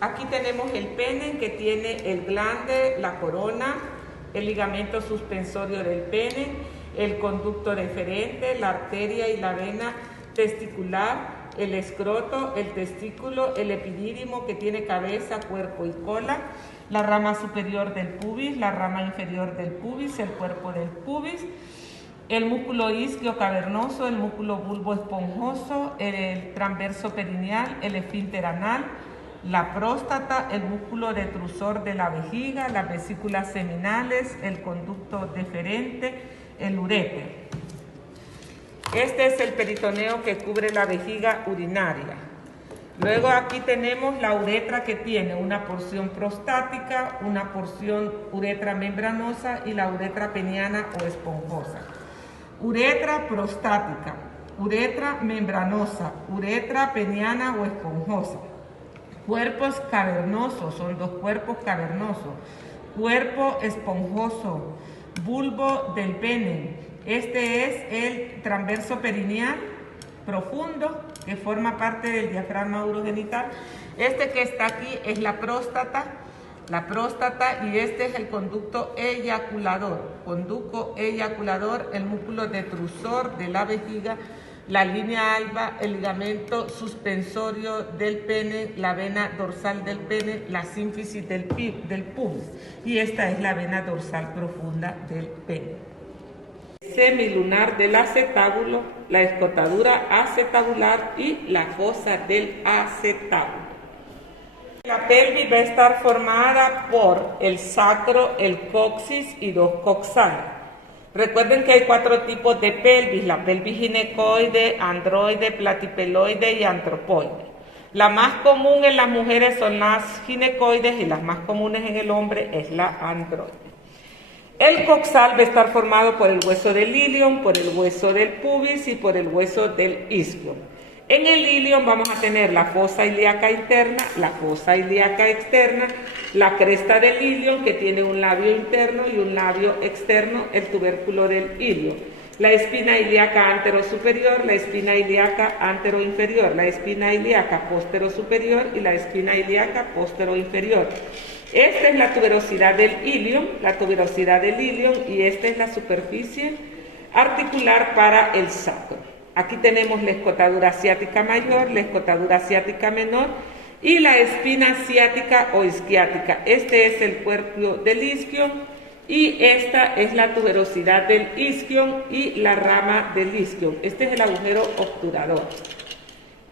Aquí tenemos el pene que tiene el glande, la corona, el ligamento suspensorio del pene, el conducto deferente, la arteria y la vena testicular, el escroto, el testículo, el epidídimo que tiene cabeza, cuerpo y cola, la rama superior del pubis, la rama inferior del pubis, el cuerpo del pubis, el músculo isquio cavernoso, el músculo bulbo esponjoso, el transverso perineal, el esfínter anal, la próstata, el músculo detrusor de la vejiga, las vesículas seminales, el conducto deferente, el uréter. Este es el peritoneo que cubre la vejiga urinaria. Luego aquí tenemos la uretra que tiene una porción prostática, una porción uretra membranosa y la uretra peniana o esponjosa. Uretra prostática, uretra membranosa, uretra peniana o esponjosa. Cuerpos cavernosos, son dos cuerpos cavernosos. Cuerpo esponjoso, bulbo del pene. Este es el transverso perineal profundo que forma parte del diafragma urogenital. Este que está aquí es la próstata y este es el conducto eyaculador. Conducto eyaculador, el músculo detrusor de la vejiga, la línea alba, el ligamento suspensorio del pene, la vena dorsal del pene, la sínfisis del pubis. Y esta es la vena dorsal profunda del pene. Semilunar del acetábulo, la escotadura acetabular y la fosa del acetábulo. La pelvis va a estar formada por el sacro, el coxis y dos coxales. Recuerden que hay 4 tipos de pelvis: la pelvis ginecoide, androide, platipeloide y antropoide. La más común en las mujeres son las ginecoides y las más comunes en el hombre es la androide. El coxal va a estar formado por el hueso del ilion, por el hueso del pubis y por el hueso del isquion. En el ilion vamos a tener la fosa ilíaca interna, la fosa ilíaca externa, la cresta del ilion que tiene un labio interno y un labio externo, el tubérculo del ilion. La espina ilíaca antero-superior, la espina ilíaca antero-inferior, la espina ilíaca postero-superior y la espina ilíaca postero-inferior. Esta es la tuberosidad del ilion, y esta es la superficie articular para el sacro. Aquí tenemos la escotadura ciática mayor, la escotadura ciática menor y la espina ciática o isquiática. Este es el cuerpo del isquion y esta es la tuberosidad del isquion y la rama del isquion. Este es el agujero obturador.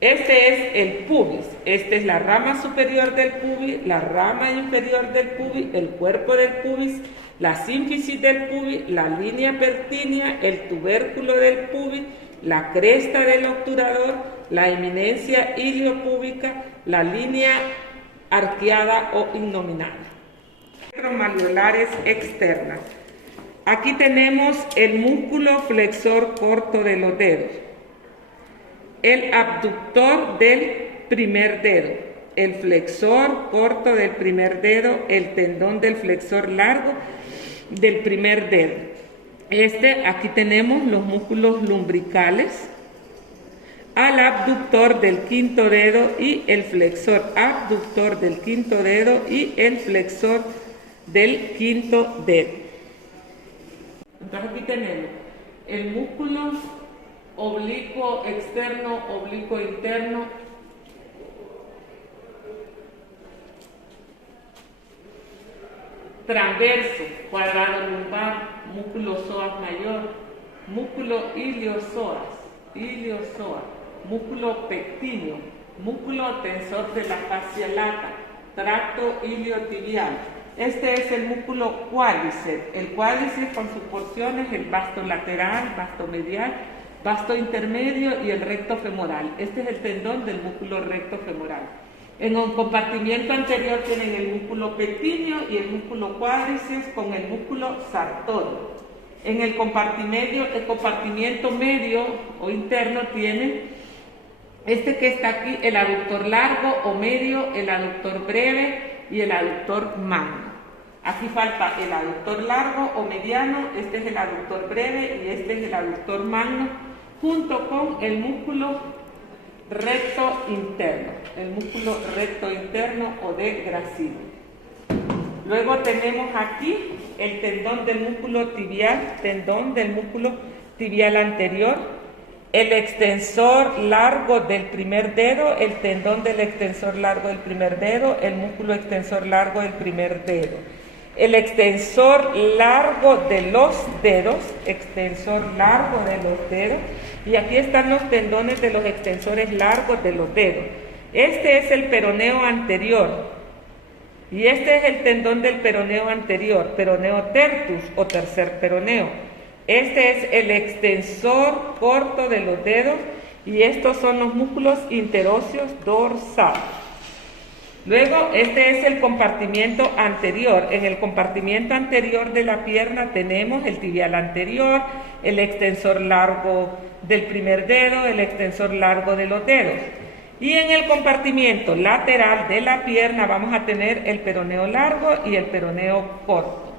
Este es el pubis, esta es la rama superior del pubis, la rama inferior del pubis, el cuerpo del pubis, la sínfisis del pubis, la línea pertínea, el tubérculo del pubis, la cresta del obturador, la eminencia iliopúbica, la línea arqueada o innominal. Maleolares externas. Aquí tenemos el músculo flexor corto de los dedos, el abductor del primer dedo, el flexor corto del primer dedo, el tendón del flexor largo del primer dedo. Aquí tenemos los músculos lumbricales, al abductor del quinto dedo y el flexor abductor del quinto dedo y el flexor del quinto dedo. Entonces aquí tenemos el músculo oblicuo externo, oblicuo interno, transverso, cuadrado lumbar, músculo psoas mayor, músculo iliosoas, músculo pectíneo, músculo tensor de la fascia lata, tracto iliotibial. Este es el músculo cuádriceps. El cuádriceps con sus porciones, el vasto lateral, vasto medial, vasto intermedio y el recto femoral. Este es el tendón del músculo recto femoral. En un compartimiento anterior tienen el músculo pectíneo y el músculo cuádriceps con el músculo sartorio. En el compartimiento medio o interno tienen este que está aquí, el aductor largo o medio, el aductor breve y el aductor magno. Aquí falta el aductor largo o mediano, este es el aductor breve y este es el aductor magno, junto con el músculo recto interno, el músculo recto interno o de Gracilo. Luego tenemos aquí el tendón del músculo tibial anterior, el extensor largo del primer dedo, el tendón del extensor largo del primer dedo, el músculo extensor largo del primer dedo, el extensor largo de los dedos, y aquí están los tendones de los extensores largos de los dedos. Este es el peroneo anterior, y este es el tendón del peroneo anterior, peroneo tertus o tercer peroneo. Este es el extensor corto de los dedos, y estos son los músculos interóseos dorsales. Luego, este es el compartimiento anterior. En el compartimiento anterior de la pierna tenemos el tibial anterior, el extensor largo del primer dedo, el extensor largo de los dedos. Y en el compartimiento lateral de la pierna vamos a tener el peroneo largo y el peroneo corto.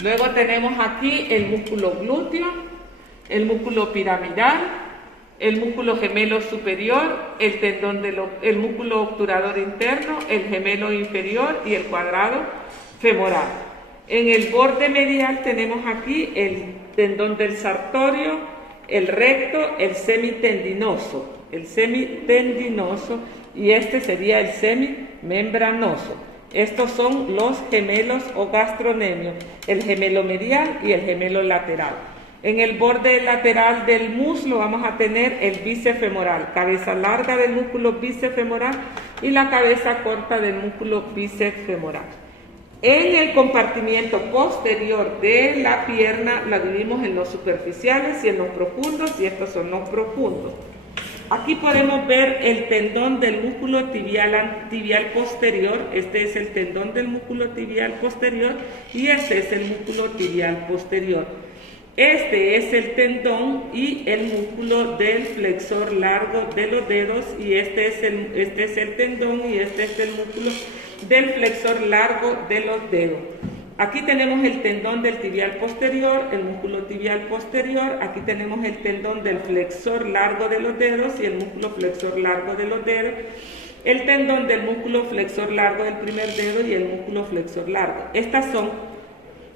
Luego tenemos aquí el músculo glúteo, el músculo piramidal, el músculo gemelo superior, el músculo obturador interno, el gemelo inferior y el cuadrado femoral. En el borde medial tenemos aquí el tendón del sartorio, el recto, el semitendinoso, y este sería el semimembranoso. Estos son los gemelos o gastronemios, el gemelo medial y el gemelo lateral. En el borde lateral del muslo vamos a tener el bíceps femoral, cabeza larga del músculo bíceps femoral y la cabeza corta del músculo bíceps femoral. En el compartimiento posterior de la pierna la dividimos en los superficiales y en los profundos, y estos son los profundos. Aquí podemos ver el tendón del músculo tibial posterior. Este es el tendón del músculo tibial posterior y este es el músculo tibial posterior. Este es el tendón y el músculo del flexor largo de los dedos, y este es el tendón y este es el músculo del flexor largo de los dedos. Aquí tenemos el tendón del tibial posterior, el músculo tibial posterior. Aquí tenemos el tendón del flexor largo de los dedos y el músculo flexor largo de los dedos. El tendón del músculo flexor largo del primer dedo y el músculo flexor largo. Estas son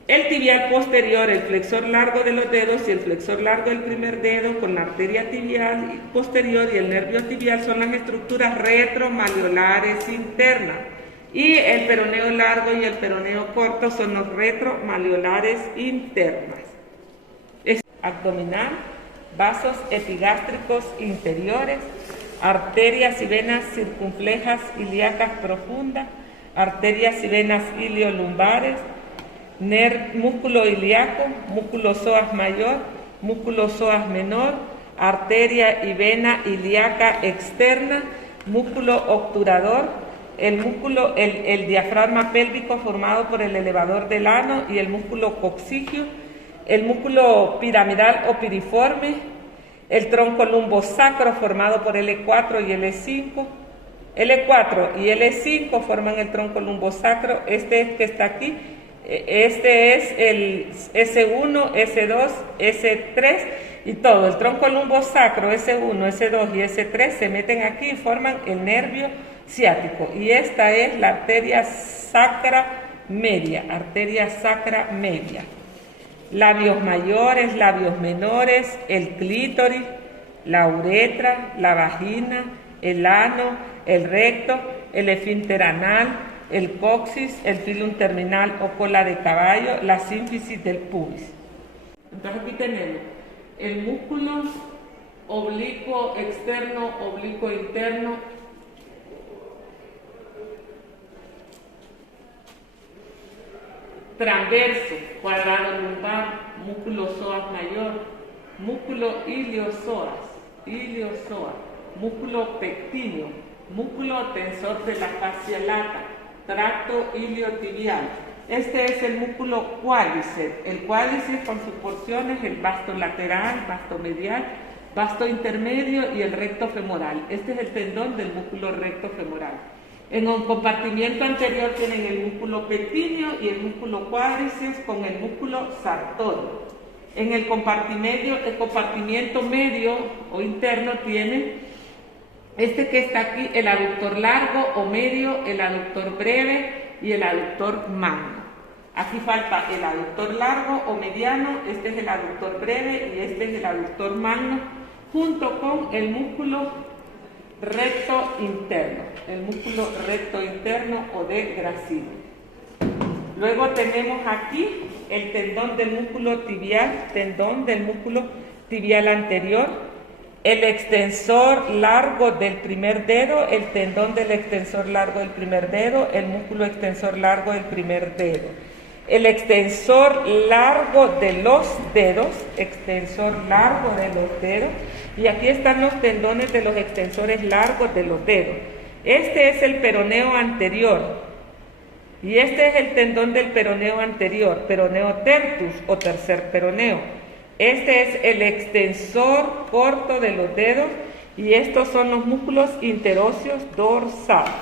el tibial posterior, el flexor largo de los dedos y el flexor largo del primer dedo con la arteria tibial posterior y el nervio tibial son las estructuras retromaleolares internas. Y el peroneo largo y el peroneo corto son los retromaleolares internas. Abdominal, vasos epigástricos inferiores, arterias y venas circunflejas ilíacas profundas, arterias y venas iliolumbares, músculo ilíaco, músculo psoas mayor, músculo psoas menor, arteria y vena ilíaca externa, músculo obturador, el diafragma pélvico formado por el elevador del ano y el músculo coccígeo, el músculo piramidal o piriforme, el tronco lumbosacro formado por L4 y L5. L4 y L5 forman el tronco lumbosacro. Este que está aquí, este es el S1, S2, S3 y todo. El tronco lumbosacro, S1, S2 y S3 se meten aquí y forman el nervio ciático. Y esta es la arteria sacra media, Labios mayores, labios menores, el clítoris, la uretra, la vagina, el ano, el recto, el esfínter anal, el coxis, el filum terminal o cola de caballo, la sínfisis del pubis. Entonces aquí tenemos el músculo oblicuo externo, oblicuo interno, transverso, cuadrado lumbar, músculo psoas mayor, músculo iliosoas, músculo pectíneo, músculo tensor de la fascia lata, tracto iliotibial. Este es el músculo cuádriceps. El cuádriceps con sus porciones, el vasto lateral, vasto medial, vasto intermedio y el recto femoral. Este es el tendón del músculo recto femoral. En un compartimiento anterior tienen el músculo pectíneo y el músculo cuádriceps con el músculo sartorio. En el compartimiento medio o interno tiene Este que está aquí, el aductor largo o medio, el aductor breve y el aductor magno. Aquí falta el aductor largo o mediano, este es el aductor breve y este es el aductor magno, junto con el músculo recto interno, o de Gracile. Luego tenemos aquí el tendón del músculo tibial anterior, el extensor largo del primer dedo, el tendón del extensor largo del primer dedo, el músculo extensor largo del primer dedo, el extensor largo de los dedos, y aquí están los tendones de los extensores largos de los dedos. Este es el peroneo anterior, y este es el tendón del peroneo anterior, peroneo tertus o tercer peroneo. Este es el extensor corto de los dedos y estos son los músculos interóseos dorsales.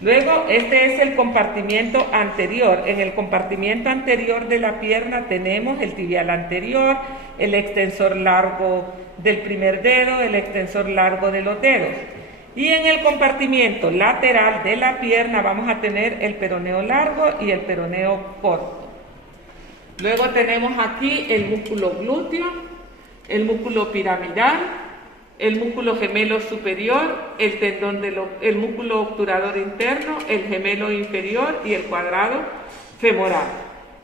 Luego, este es el compartimiento anterior. En el compartimiento anterior de la pierna tenemos el tibial anterior, el extensor largo del primer dedo, el extensor largo de los dedos. Y en el compartimiento lateral de la pierna vamos a tener el peroneo largo y el peroneo corto. Luego tenemos aquí el músculo glúteo, el músculo piramidal, el músculo gemelo superior, el músculo obturador interno, el gemelo inferior y el cuadrado femoral.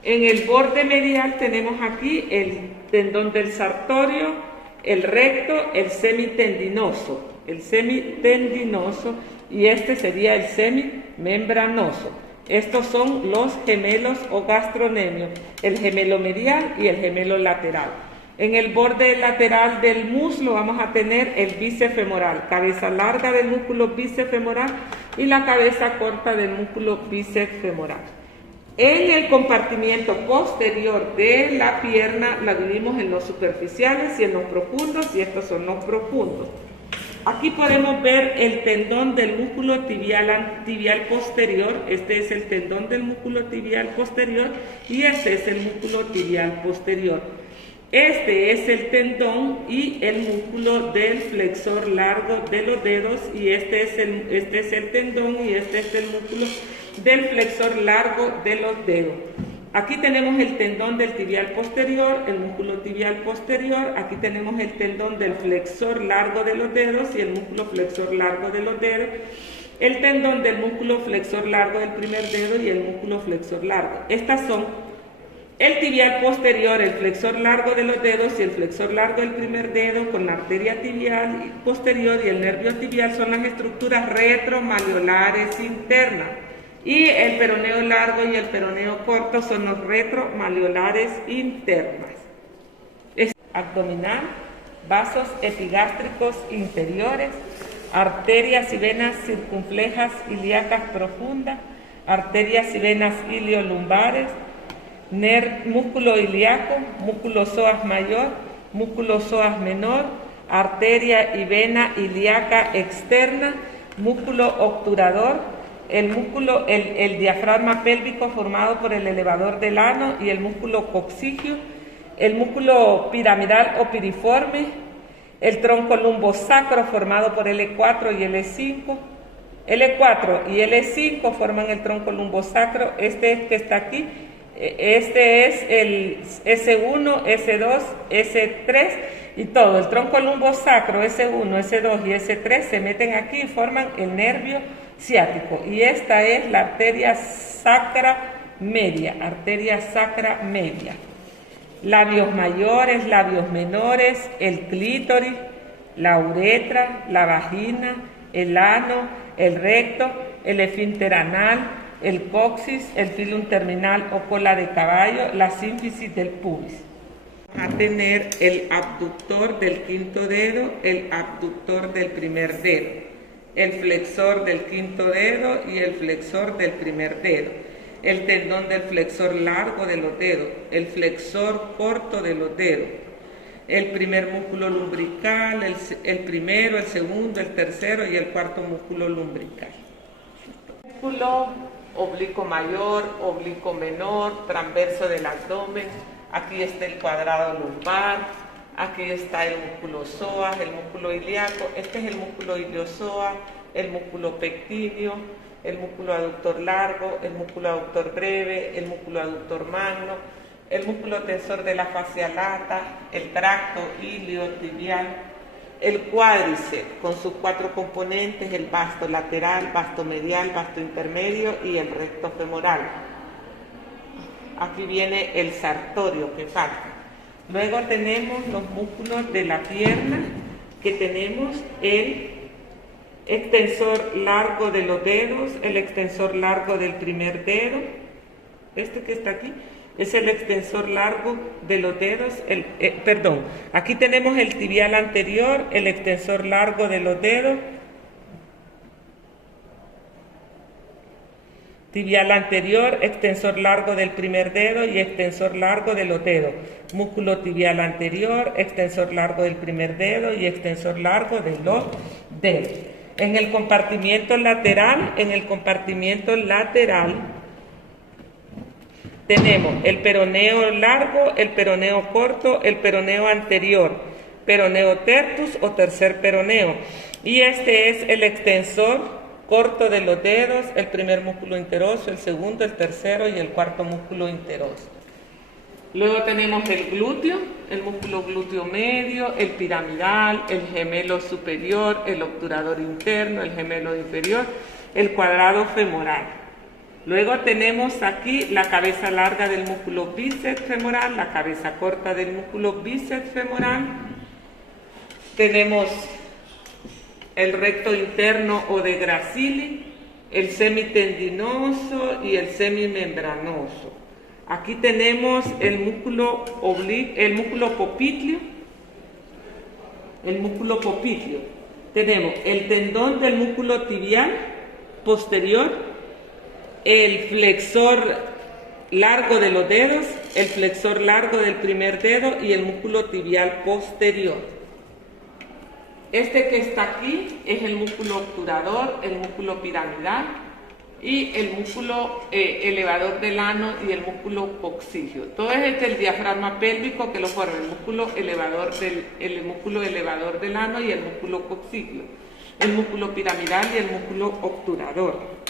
En el borde medial tenemos aquí el tendón del sartorio, el recto, el semitendinoso y este sería el semimembranoso. Estos son los gemelos o gastronemios, el gemelo medial y el gemelo lateral. En el borde lateral del muslo vamos a tener el bíceps femoral, cabeza larga del músculo bíceps femoral y la cabeza corta del músculo bíceps femoral. En el compartimiento posterior de la pierna la dividimos en los superficiales y en los profundos, y estos son los profundos. Aquí podemos ver el tendón del músculo tibial posterior. Este es el tendón del músculo tibial posterior y este es el músculo tibial posterior. Este es el tendón y el músculo del flexor largo de los dedos, y este es el tendón y este es el músculo del flexor largo de los dedos. Aquí tenemos el tendón del tibial posterior, el músculo tibial posterior. Aquí tenemos el tendón del flexor largo de los dedos y el músculo flexor largo de los dedos. El tendón del músculo flexor largo del primer dedo y el músculo flexor largo. Estas son el tibial posterior, el flexor largo de los dedos y el flexor largo del primer dedo con la arteria tibial posterior y el nervio tibial son las estructuras retromaleolares internas. Y el peroneo largo y el peroneo corto son los retromaleolares internas. Abdominal, vasos epigástricos interiores, arterias y venas circunflejas ilíacas profundas, arterias y venas iliolumbares, músculo ilíaco, músculo psoas mayor, músculo psoas menor, arteria y vena ilíaca externa, músculo obturador, el diafragma pélvico formado por el elevador del ano y el músculo coccigio, el músculo piramidal o piriforme, el tronco lumbosacro formado por L4 y L5. L4 y L5 forman el tronco lumbosacro. Este que está aquí, este es el S1, S2, S3 y todo. El tronco lumbosacro, S1, S2 y S3 se meten aquí y forman el nervio ciático, y esta es la arteria sacra media, labios mayores, labios menores, el clítoris, la uretra, la vagina, el ano, el recto, el esfínter anal, el coxis, el filum terminal o cola de caballo, la sínfisis del pubis. Vamos a tener el abductor del quinto dedo, el abductor del primer dedo, el flexor del quinto dedo y el flexor del primer dedo, el tendón del flexor largo de los dedos, el flexor corto de los dedos, el primer músculo lumbrical, el primero, el segundo, el tercero y el cuarto músculo lumbrical. Músculo oblicuo mayor, oblicuo menor, transverso del abdomen. Aquí está el cuadrado lumbar, Aquí está el músculo psoas, el músculo ilíaco. Este es el músculo iliozoa, el músculo pectíneo, el músculo aductor largo, el músculo aductor breve, el músculo aductor magno, el músculo tensor de la fascia lata, el tracto iliotibial, el cuádriceps con sus 4 componentes, el vasto lateral, vasto medial, vasto intermedio y el recto femoral. Aquí viene el sartorio que falta. Luego tenemos los músculos de la pierna, que tenemos el extensor largo de los dedos, el extensor largo del primer dedo. Este que está aquí es el extensor largo de los dedos, aquí tenemos el tibial anterior, el extensor largo de los dedos, tibial anterior, extensor largo del primer dedo y extensor largo de los dedos. Músculo tibial anterior, extensor largo del primer dedo y extensor largo de los dedos. En el compartimiento lateral, tenemos el peroneo largo, el peroneo corto, el peroneo anterior, peroneo tertus o tercer peroneo. Y este es el extensor corto de los dedos, el primer músculo interoso, el segundo, el tercero y el cuarto músculo interoso. Luego tenemos el glúteo, el músculo glúteo medio, el piramidal, el gemelo superior, el obturador interno, el gemelo inferior, el cuadrado femoral. Luego tenemos aquí la cabeza larga del músculo bíceps femoral, la cabeza corta del músculo bíceps femoral. Tenemos el recto interno o de Gracili, el semitendinoso y el semimembranoso. Aquí tenemos el músculo popliteo. Tenemos el tendón del músculo tibial posterior, el flexor largo de los dedos, el flexor largo del primer dedo y el músculo tibial posterior. Este que está aquí es el músculo obturador, el músculo piramidal y el músculo elevador del ano y el músculo coccigio. Todo es el diafragma pélvico que lo forma, el músculo elevador del ano y el músculo coccigio, el músculo piramidal y el músculo obturador.